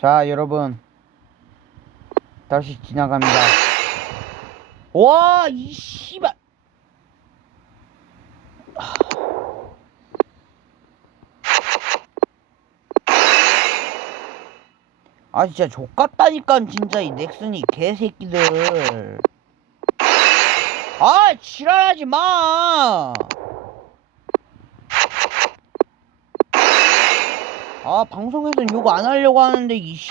자, 여러분. 다시 지나갑니다. 와, 이 씨발. 아, 진짜 족같다니까, 진짜, 이 넥슨이 개새끼들. 아, 지랄하지 마! 아, 방송에선 욕안 하려고 하는데, 이씨.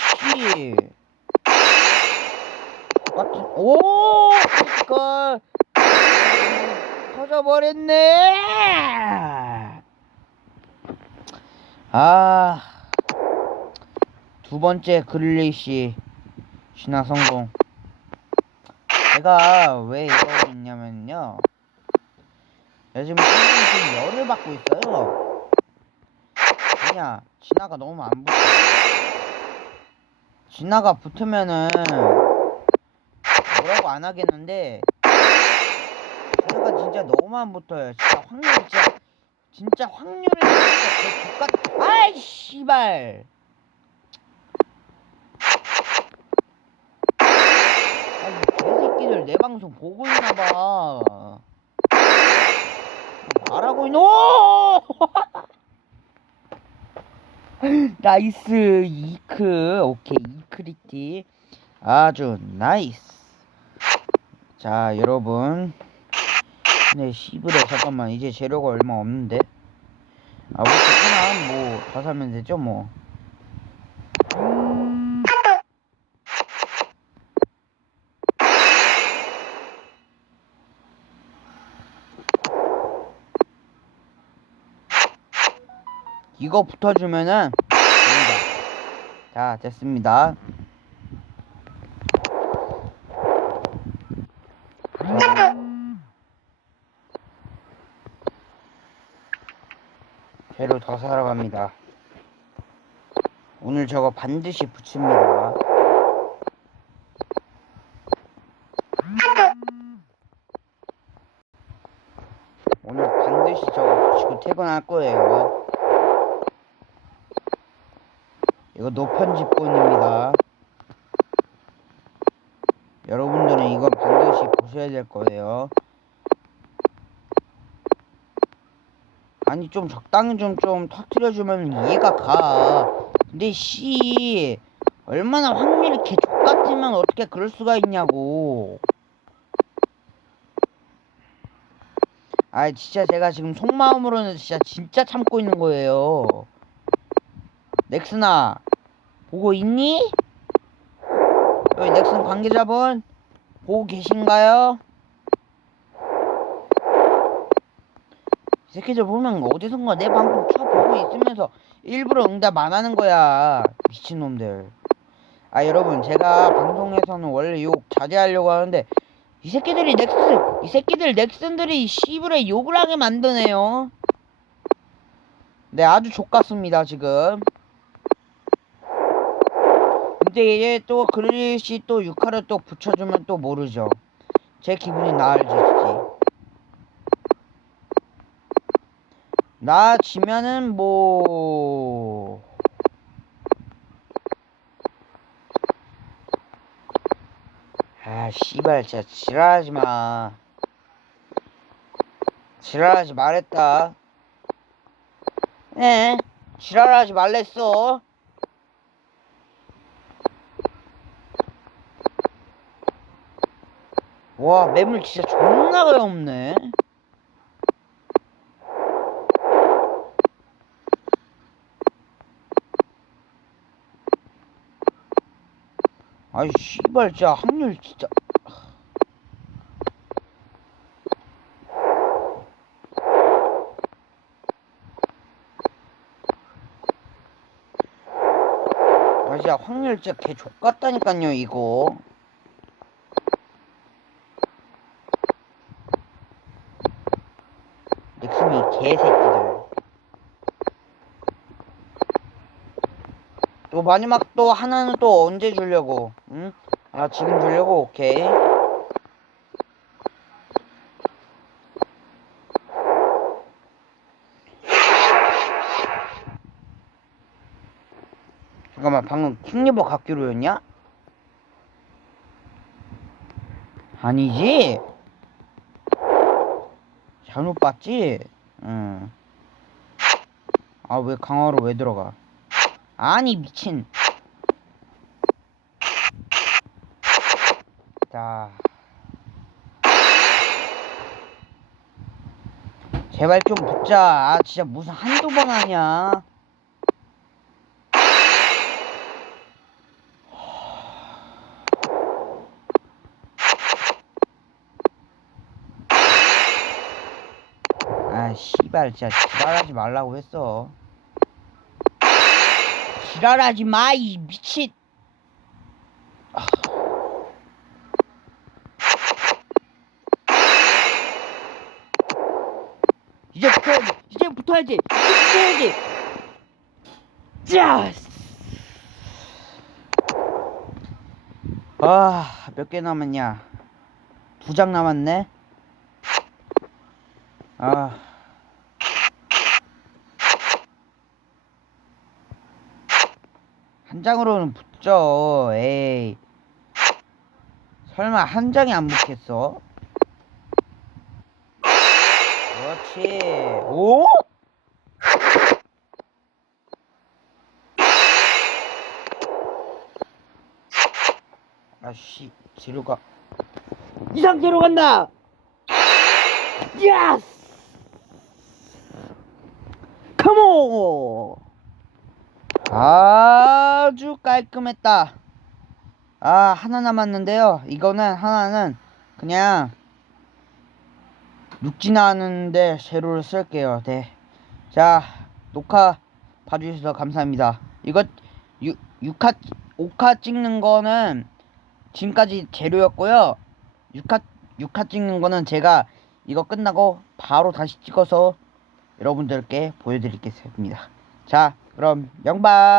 같은, 오! 크리티컬! 터져버렸네! 아. 두 번째 그릴리시 신화 성공. 제가 왜 이러고 있냐면요. 요즘 지금 열을 받고 있어요. 왜냐, 진화가 너무 안 붙어. 진화가 붙으면은 뭐라고 안 하겠는데 진화가 진짜 너무 안 붙어요. 진짜 확률 진짜 진짜 확률이 진짜 개족같. 아이 씨발. 아니 개새끼들 내 방송 보고 있나봐. 말하고 있노. 나이스. 이크. 오케이. 이크리티. 아주 나이스. 자 여러분. 네 시브레 잠깐만. 이제 재료가 얼마 없는데? 아뭐 괜찮아 뭐더 사면 되죠 뭐? 이거 붙어주면은. 자 됐습니다. 자, 재료 더 사러 갑니다. 오늘 저거 반드시 붙입니다. 오늘 반드시 저거 붙이고 퇴근할 거예요. 이거 노편집본입니다. 여러분들은 이거 반드시 보셔야 될 거예요. 아니 좀 적당히 좀좀 터트려주면 이해가 가. 근데 씨 얼마나 확률이 이렇게 족같으면 어떻게 그럴 수가 있냐고. 아 진짜 제가 지금 속마음으로는 진짜 진짜 참고 있는 거예요. 넥슨아 보고 있니? 여기 넥슨 관계자분 보고 계신가요? 이 새끼들 보면 어디선가 내 방송 쳐보고 있으면서 일부러 응답 안 하는 거야 미친놈들 아 여러분 제가 방송에서는 원래 욕 자제하려고 하는데 이 새끼들이 넥슨 이 새끼들 넥슨들이 씨부레 욕을 하게 만드네요 네 아주 족같습니다 지금 얘또 그릴씨 또 육화를 또 붙여주면 또 모르죠. 제 기분이 나아지지. 나지면은 뭐. 아, 씨발, 진짜 지랄하지 마. 지랄하지 말했다. 예, 지랄하지 말랬어. 와 매물 진짜 존나가 없네. 아이 씨발 진짜 확률 진짜. 아 진짜 확률 진짜 개 족같다니깐요 이거 넥슨이 개새끼들. 또 마지막 또 하나는 또 언제 주려고? 응? 아 지금 주려고? 오케이. 잠깐만 방금 킹리버 갖기로였냐? 아니지? 잘못 봤지? 응. 아, 왜 강화로 왜 들어가? 아니, 미친. 자. 제발 좀 붙자. 아, 진짜 무슨 한두 번 하냐? 아, 씨발, 진짜 지랄하지 말라고 했어. 지랄하지 마, 이 미친. 아. 이제 붙어야지. 이제 붙어야지. 이제 붙어야지. 자. 아, 몇 개 남았냐? 두 장 남았네. 아. 한 장으로는 붙죠. 에이. 설마 한 장이 안 붙겠어? 그렇지. 오? 아씨, 재료가 이 상태로 간다. 예스! 컴온! 아주 깔끔했다. 아, 하나 남았는데요. 이거는 하나는 그냥 묵지나는데 재료를 쓸게요. 네. 자, 녹화 봐주셔서 감사합니다. 이거 6, 6카, 5카 찍는 거는 지금까지 재료였고요. 6카, 6카 찍는 거는 제가 이거 끝나고 바로 다시 찍어서 여러분들께 보여드리겠습니다. 자, 그럼 영바!